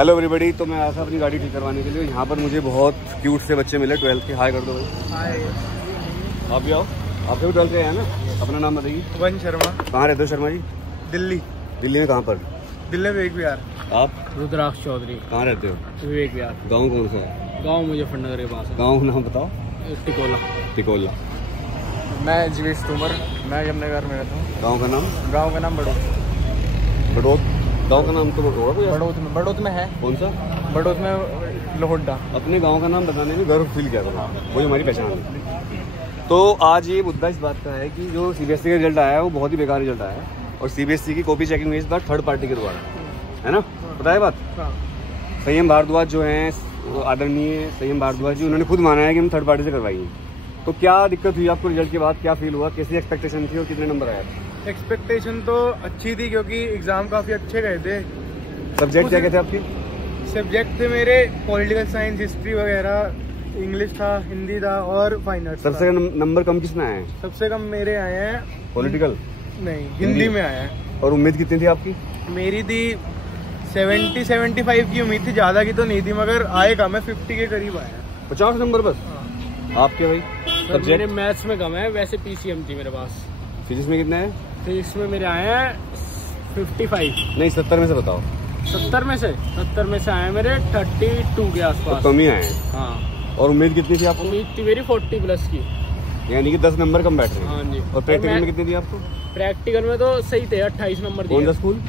Hello everybody, तो मैं आया था अपनी गाड़ी ठीक करवाने के लिए। यहाँ पर मुझे बहुत क्यूट से बच्चे मिले 12th के। हाय कर दो भाई। हाय। आप भी आओ, आपके भी 12th के हैं ना? अपना नाम बताइए। वन शर्मा। कहाँ रहते हो शर्मा जी? दिल्ली। दिल्ली में कहाँ पर? दिल्ली में विवेक विहार। आप? रुद्राक्ष चौधरी। कहाँ रहते हो? विवेक विहार। गाँव कौन सा है? गाँव मुजफ्फरनगर के पास है। गाँव नाम बताओ। टिकोला। टिकोला। मैं जीवेश तोमर, मैं यमुनानगर में रहता हूँ। गाँव का नाम? गाँव का नाम बड़ौत। बड़ौत। गाँव का नाम तो बड़ौत में है। कौन सा? बड़ौत में लोहड्डा। अपने गांव का नाम बताने में गर्व फील किया था, वही हमारी पहचान है। तो आज ये मुद्दा इस बात का है कि जो सीबीएसई का रिजल्ट आया है वो बहुत ही बेकार रिजल्ट आया है और सीबीएसई की कॉपी चेकिंग हुई इस बार थर्ड पार्टी के द्वारा, है ना? पता है बात? संयम भारद्वाज जो हैं, आदरणीय संयम भारद्वाज जी, उन्होंने खुद माना है कि हम थर्ड पार्टी से करवाई है। तो क्या दिक्कत हुई आपको रिजल्ट के बाद? क्या फील हुआ? कैसी एक्सपेक्टेशन थी और कितने नंबर आए? एक्सपेक्टेशन तो अच्छी थी क्योंकि एग्जाम काफी अच्छे गए थे। सब्जेक्ट क्या क्या थे आपके? सब्जेक्ट थे मेरे पॉलिटिकल साइंस, हिस्ट्री वगैरह, इंग्लिश था, हिंदी था और फाइन आर्ट्स। सबसे नंबर कम किसने आए हैं? सबसे कम मेरे आए हैं पॉलिटिकल नहीं, हिंदी में आया है। और उम्मीद कितनी थी आपकी? मेरी थी 70-75 की उम्मीद थी, ज्यादा की तो नहीं थी, मगर आएगा मैं 50 के करीब आया। 50 नंबर बस? आपके भाई? सर मेरे मैथ्स में कम है, वैसे पीसीएम थी मेरे पास। फिजिक्स में कितने हैं? फिजिक्स में मेरे आए हैं 55। नहीं, 70 में से बताओ। 70 में से आए मेरे 32 के आसपास। तो कम ही आए हैं। हाँ। और उम्मीद कितनी थी आपको? उम्मीद थी मेरी 40 प्लस की, यानी कि 10 नंबर कम बैठ रहे हैं। हाँ जी। और प्रैक्टिकल में कितनी थी आपको? प्रैक्टिकल में तो सही थे, 28 नंबर कौन सा स्कूल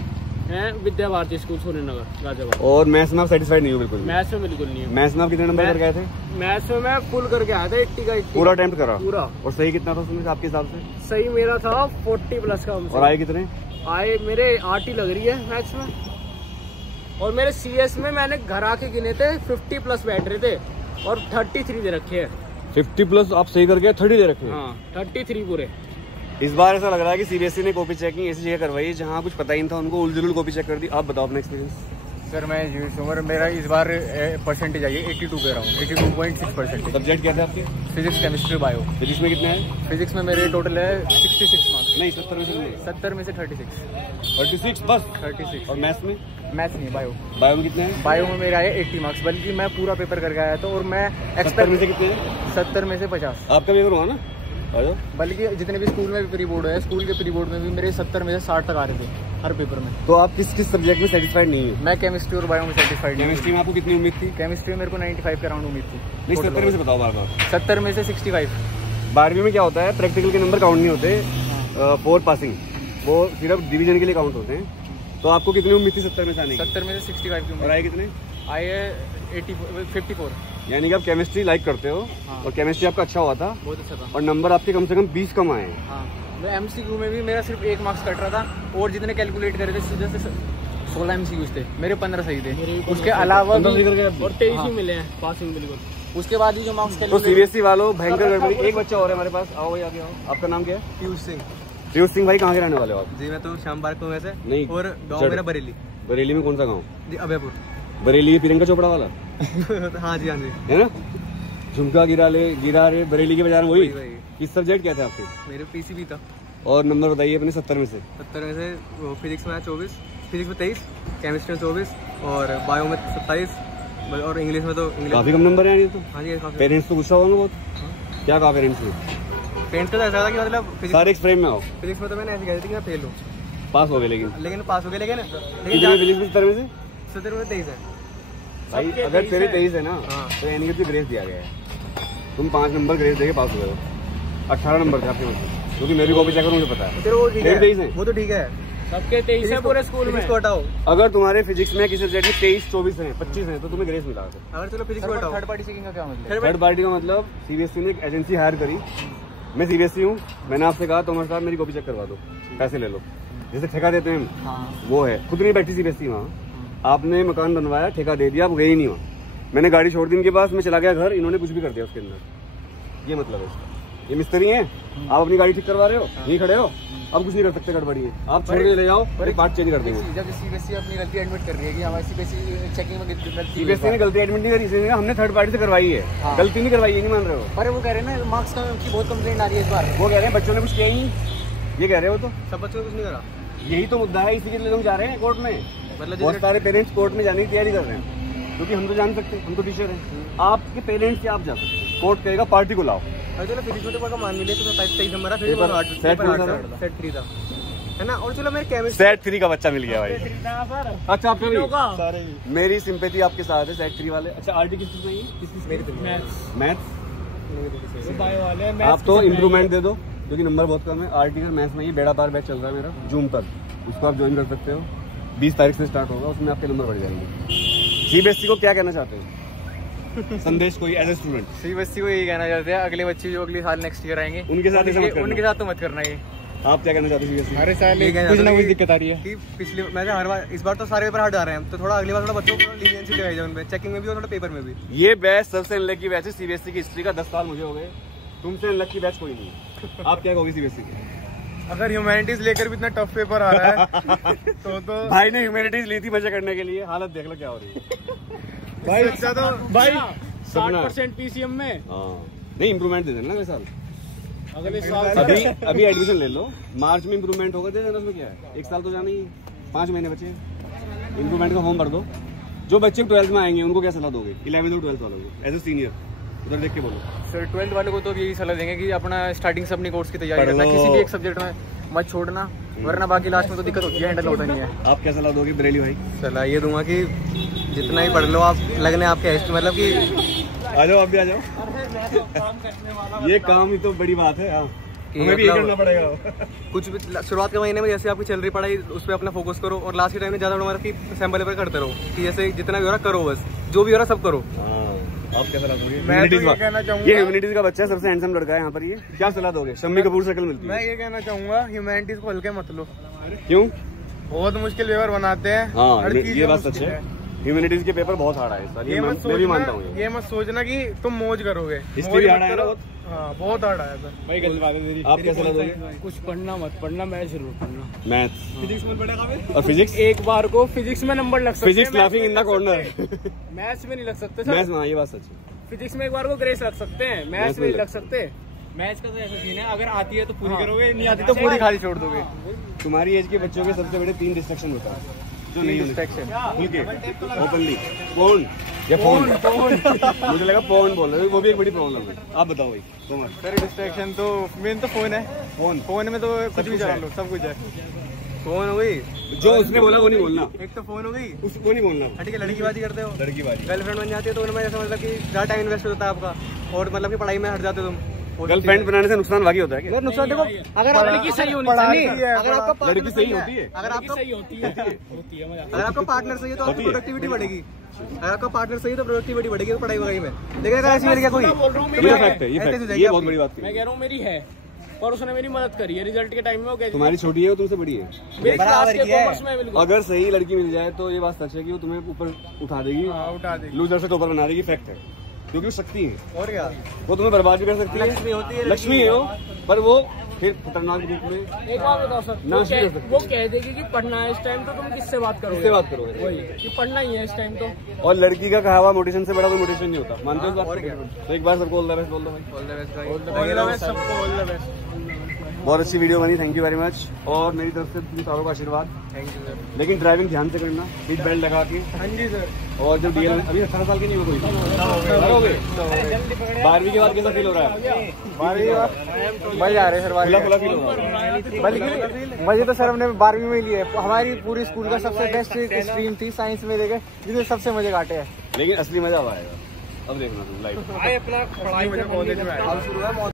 है? विद्या भारती स्कूल, सूर्यनगर, गाजियाबाद। और मैथ्स में आप सेटिस्फाइड नहीं हो? बिल्कुल मैथ्स में बिल्कुल नहीं है। मैथ्स में आप कितने नंबर करके आए थे? मैथ्स में मैं फुल करके आया था, 80 का 80। पूरा अटेम्प्ट करा? पूरा। और सही कितना था उसमें आपके हिसाब से? सही मेरा था 40 प्लस का। और आए कितने? आए मेरे 8 ही लग रही है मैथ्स में। और मेरे सीएस में मैंने घर आके गिने थे 50 प्लस बैठ रहे थे और 33 दे रखे हैं। 50 प्लस आप सही करके 30 दे रखे हैं? हाँ, 33 पूरे। इस बार ऐसा लग रहा है कि सीबीएसई ने कॉपी चेकिंग ऐसी जगह करवाई जहाँ कुछ पता ही नहीं था उनको, उलझुल कॉपी चेक कर दी। आप बताओ अपना एक्सपीरियंस। सर मैं जीवेश तोमर, मेरा इस बार परसेंटेज आई है 82 पे रहा हूँ, 82.6%। सब्जेक्ट क्या थे आपके? Physics, chemistry, bio. फिजिक्स में कितने हैं? फिजिक्स में मेरे टोटल है 66 मार्क्स। नहीं, 70 में से नहीं। 70 में से 36 बस? 36। और मैथ्स में? मैथ्स नहीं, बायो। बायो में कितने हैं? बायो में मेरे आए 80 मार्क्स, बल्कि मैं पूरा पेपर करके आया था और मैं 70 में से कितने हैं? 70 में से 50। आपका पेपर हुआ ना? बल्कि जितने भी स्कूल में प्री बोर्ड है, स्कूल के प्री बोर्ड में भी मेरे 70 में से 60 तक आ रहे थे हर पेपर में। तो आप किस सब्जेक्ट में सेटिस्फाइड नहीं है? मैं केमिस्ट्री और बायो में सेटिस्फाइड। केमिस्ट्री में आपको कितनी उम्मीद थी? केमिस्ट्री में मेरे को 95 के अराउंड उम्मीद थी। नहीं, 70 में से बताओ बार बार। 70 में से 65। 12वीं में क्या होता है, प्रैक्टिकल के नंबर काउंट नहीं होते फॉर पासिंग, वो सिर्फ डिवीजन के लिए काउंट होते हैं। तो आपको कितनी उम्मीद थी 70 में से आने की? 70 में से 65 की उम्मीद। और आए कितने? आए 54। यानी कि आप केमिस्ट्री लाइक करते हो। हाँ। और केमिस्ट्री आपका अच्छा हुआ था? बहुत अच्छा था। और नंबर आपके कम से कम 20 कम आए हैं। हाँ, मैं एमसीक्यू में भी मेरा सिर्फ 1 मार्क्स कट रहा था और जितने कैलकुलेट करे थे सीधे से 16 एमसीक्यूज थे, मेरे 15 सही थे। उसके अलावा भी और 23 ही मिले हैं पासिंग बिल्कुल। उसके बाद ही जो मार्क्स तो सीबीएसई वालों भयंकर गड़बड़ी। एक बच्चा और है हमारे पास, आओ भाई आगे आओ। आपका नाम क्या है? पीयूष सिंह। पीयूष सिंह भाई, कहाँ के रहने वाले हो आप? जी मैं तो श्याम पार्क में से। नहीं, और गाँव मेरा बरेली। बरेली में कौन सा गाँव? जी अभयपुर। बरेली प्रियंका चोपड़ा वाला? हाँ जी, हाँ जी, है ना? झुमका गिरा रे बरेली के बाजार में वही। वही। किस सब्जेक्ट क्या थे आपके? मेरे पीसीबी था। और नंबर बताइए अपने 70 में से। 70 में से फिजिक्स में 24, फिजिक्स में 23, केमिस्ट्री में 24 और बायो में 27 और इंग्लिश में तो काफी कम नंबर है ये तो। हाँ जी, काफी। पेरेंट्स तो गुस्सा होगा बहुत। क्या कहा पेरेंट्स ने? पेरेंट्स तो ऐसा था कि मतलब सारे फ्रेम में आओ। फिजिक्स में तो मैंने ऐसे कह दी थी कि मैं फेल हूँ। पास हो गए लेकिन पास हो गए, लेकिन फिजिक्स में 70 में से? 70 में 23 है भाई। अगर तेरे 23 है ना, हाँ। तो यानी कि ग्रेस दिया गया है। तुम 5 नंबर ग्रेस देके पास हो गए हो। 18 नंबर थे आपके मतलब, क्योंकि मेरी कॉपी चेक करो, मुझे पता है। वो ठीक है, 23 है। वो तो ठीक है, सबके 23 है पूरे स्कूल में। इसको हटाओ। अगर तुम्हारे फिजिक्स में किसी सब्जेक्ट में 23, 24 है, 25 है, तो तुम्हें ग्रेस मिला। अगर चलो फिजिक्स को हटाओ। थर्ड पार्टी चेकिंग का क्या मतलब? थर्ड पार्टी का मतलब सीबीएसई ने एक एजेंसी हायर करी। मैं सीबीएसई हूँ, मैंने आपसे कहा तोमर साहब मेरी कॉपी चेक करवा दो, पैसे ले लो, जैसे ठेका देते हैं। हाँ। वो है, खुद नहीं बैठी सीबीएसई वहाँ। आपने मकान बनवाया, ठेका दे दिया, आप गए ही नहीं वहाँ। मैंने गाड़ी छोड़ दी इनके पास, मैं चला गया घर, इन्होंने कुछ भी कर दिया उसके अंदर। ये मतलब है इसका। ये मिस्त्री हैं, आप अपनी गाड़ी ठीक करवा रहे हो, यहीं खड़े हो, अब कुछ नहीं कर सकते, गड़बड़ी है। आप छोड़ के ले जाओ, एक पार्ट चेंज कर देंगे। जब सीबीएसई अपनी गलती एडमिट कर रही है कि हमारी सीबीएसई चेकिंग में गलती, सीबीएसई ने गलती एडमिट नहीं करी, इसलिए हमने थर्ड पार्टी से करवाई है। हाँ। गलती नहीं करवाई है, नहीं मान रहे हो? पर वो कह रहे हैं ना मार्क्स की बहुत कंप्लेंट आ रही है इस बार। वो कह रहे हैं बच्चों ने कुछ किया ही नहीं, ये कह रहे हो। तो सब बच्चों ने कुछ नहीं करा, यही तो मुद्दा है, इसी के लिए लोग जा रहे हैं कोर्ट में। मतलब बहुत सारे पेरेंट्स कोर्ट में जाने की तैयारी कर रहे हैं, क्योंकि हम तो जान सकते हैं, हम तो टीचर हैं। आपके पेरेंट्स से आप जा सकते हैं, कोर्ट कहेगा पार्टी को लाओ। चलो फिजिक्स में तो मान मिले तो 23 नंबर फिर सेट 3 था, है ना। और चलो मेरे केमिस्ट्री सेट 3 का बच्चा मिल गया भाई। अच्छा आपका भी? मेरी सिंपैथी आपके साथ है, सेट 3 वाले। अच्छा आरटी किस चीज में है? किस मैथ्स। आप तो इम्प्रूवमेंट दे दो, क्योंकि नंबर बहुत कम है। आरटी और मैथ्स में ये बेड़ा पार बैच चल रहा है मेरा जून तक, उसको आप ज्वाइन कर सकते हो। 20 तारीख से स्टार्ट होगा, उसमें आपके नंबर बढ़ जाएंगे। सीबीएसई को क्या कहना चाहते हो? संदेश कोई एज ए स्टूडेंट? सीबीएसई को यही कहना चाहते हैं, अगले बच्चे जो अगले साल नेक्स्ट ईयर आएंगे उनके साथ तो मत करना ये। आप क्या कहना चाहते हो सीबीएसई? हर साल कुछ ना कुछ दिक्कत आ रही है कि पिछले मैं हर बार, इस बार तो सारे पेपर हार्ड आ रहे हैं, तो थोड़ा अगली बार थोड़ा बच्चों को लीनियंसी दिखाई जाए, उनपे चेकिंग में भी और थोड़ा पेपर में भी। ये बैच सबसे अनलकी बैच है सीबीएसई की हिस्ट्री का। 10 साल मुझे हो गए, तुमसे अनलकी बैच कोई नहीं है। आप क्या कहोगे सीबीएसई के? अगर ह्यूमैनिटीज लेकर भी इतना टफ पेपर आ रहा है तो भाई ने ह्यूमैनिटीज ली थी मजा करने के लिए, हालत देख लो क्या हो रही है भाई। अच्छा तो भाई 60% पीसीएम में नहीं इम्प्रूवमेंट दे देना अगले साल। अगले साल अभी एडमिशन ले लो, मार्च में इम्प्रूवमेंट होगा, दे देना। उसमें क्या है, 1 साल तो जाना ही, 5 महीने बचे। इम्प्रूवमेंट का फॉर्म भर दो। जो बच्चे 12th में आएंगे उनको क्या सलाह दोगे? 11th और 12th वालों को एज ए सीनियर, उधर देख के बोलो। सर 12th वाले को तो यही सलाह देंगे कि अपना स्टार्टिंग से अपनी कोर्स की तैयारी करना, किसी भी एक सब्जेक्ट में मत छोड़ना, वरना बाकी लास्ट में तो दिक्कत होती है, हैंडल होता नहीं है। आप क्या सलाह दोगे बरेली भाई? सलाह ये दूंगा कि जितना ही पढ़ लो आप, लगने आपके मतलब कि आ जाओ, आप भी आ जाओ। ये काम ही तो बड़ी बात है। हमें भी करना पड़ेगा। कुछ भी शुरुआत के महीने में जैसे आपकी चल रही पढ़ाई, उस पर अपना फोकस करो, और लास्ट के टाइम में ज्यादा हमारा की सैंपल पेपर करते रहो, कि जैसे जितना भी हो रहा करो, बस जो भी हो रहा सब करो। आप क्या सलाह दोगे? मैं तो ये कहना चाहूंगा, ये ह्यूमैनिटीज का बच्चा है, सबसे हैंडसम लड़का है यहाँ पर। ये क्या सलाह दोगे? शम्मी कपूर शक्ल मिलती है। मैं ये कहना चाहूंगा ह्यूमैनिटीज को हल्के मत लो। क्यों? बहुत मुश्किल पेपर बनाते हैं। हाँ ये बात सच है, ह्यूमैनिटीज के पेपर बहुत हार्ड है। ये मत सोचना कि तुम मौज करोगे, हिस्ट्री हार्ड है। हाँ बहुत हार्ड आया था भाई। गलत बात है तेरी। आप क्या सलाह दोगे? कुछ पढ़ना मत पढ़ना, मैथ जरूर पढ़ना। मैथ्स, फिजिक्स में पढ़ेगा और फिजिक्स एक बार को फिजिक्स में नंबर लग सकते हैं। Physics laughing in the corner. Maths में नहीं लग सकते सर। मैथ्स में ये बात सच है। फिजिक्स में एक बार को ग्रेस लग सकते हैं, मैथ्स में नहीं लग सकते। मैथ्स का तो ऐसा सीन है, अगर आती है तो पूरी करोगे, नहीं आती तो पूरी खाली छोड़ दोगे। तुम्हारी एज के बच्चों के सबसे बड़े 3 डिस्ट्रैक्शन होता है, जो नहीं डिस्ट्रैक्शन ओपनली फोन या फोन मुझे लगा फोन बोल रहे हो, वो भी एक बड़ी प्रॉब्लम है। आप बताओ भाई तुम्हार। सर डिस्ट्रैक्शन तो मेन तो फोन है। फोन में तो कुछ भी चला लो, सब कुछ है। फोन हो गई, जो उसने बोला वो नहीं बोलना। एक तो फोन हो गई, उसको नहीं बोलना। ठीक है, लड़की बाजी करते हो, लड़की बाजी, गर्लफ्रेंड बन जाती है, तो उनमें ऐसा मतलब कि ज्यादा टाइम इन्वेस्ट होता है आपका, और मतलब कि पढ़ाई में हट जाते हो तुम। गर्लफ्रेंड बनाने से नुकसान बाकी होता है क्या? नुकसान देखो, अगर आप लड़की सही होनी चाहिए, अगर आपका लड़की सही होती है, अगर आपका सही होती है अगर आपका पार्टनर सही है तो आपकी प्रोडक्टिविटी बढ़ेगी। अगर आपका पार्टनर सही है तो प्रोडक्टिविटी बढ़ेगी पढ़ाई वगैरह में। लेकिन अगर ऐसी मिल गया कोई, ये फैक्ट है, ये बहुत बड़ी बात मैं कह रहा हूँ मेरी है, और उसने मेरी मदद करी है रिजल्ट के टाइम में। तुम्हारी छोटी है वो तुमसे बड़ी है, मेरी क्लास के कॉमर्स में बिल्कुल। अगर सही लड़की मिल जाए तो ये बात सच है कि वो तुम्हें ऊपर उठा देगी, उठा देगी, लूजर से टॉपर बना देगी। फैक्ट है, क्योंकि वो शक्ति है। और क्या, वो तुम्हें बर्बाद भी कर सकती है, लक्ष्मी होती है, लक्ष्मी है वो, पर वो फिर खतरनाक रूप में। एक बात बताओ सर, वो कह देगी कि पढ़ना है इस टाइम, तो तुम किससे बात करोगे? किससे बात करोगे? वही कि पढ़ना ही है इस टाइम तो। और लड़की का कहा हुआ मोटिवेशन से बड़ा कोई मोटिवेशन नहीं होता, मानते हो इस बात को? तो एक बार सबको ऑल द बेस्ट बोल दो भाई। ऑल द बेस्ट भाई, सबको ऑल द बेस्ट। बहुत अच्छी वीडियो बनी, थैंक यू वेरी मच। और मेरी तरफ से तुम सारों का आशीर्वाद। Thank you sir. लेकिन ड्राइविंग ध्यान से करना, सीट बेल्ट लगा के। हाँ जी सर। और जब डीएल अभी 18 साल के नहीं हो कोई, 12वीं के बाद कैसा फील हो रहा है? 12वीं मजा आ रहा है सर, खुला खुला फील हो रहा है। बल्कि मजे तो सर हमने 12वीं में लिए, हमारी पूरी स्कूल का सबसे बेस्ट स्ट्रीम थी साइंस में, देखे जिसमें सबसे मजे काटे हैं। लेकिन असली मजा अब आएगा, अब देखना तुम लाइव। अपना पढ़ाई में कॉलेज में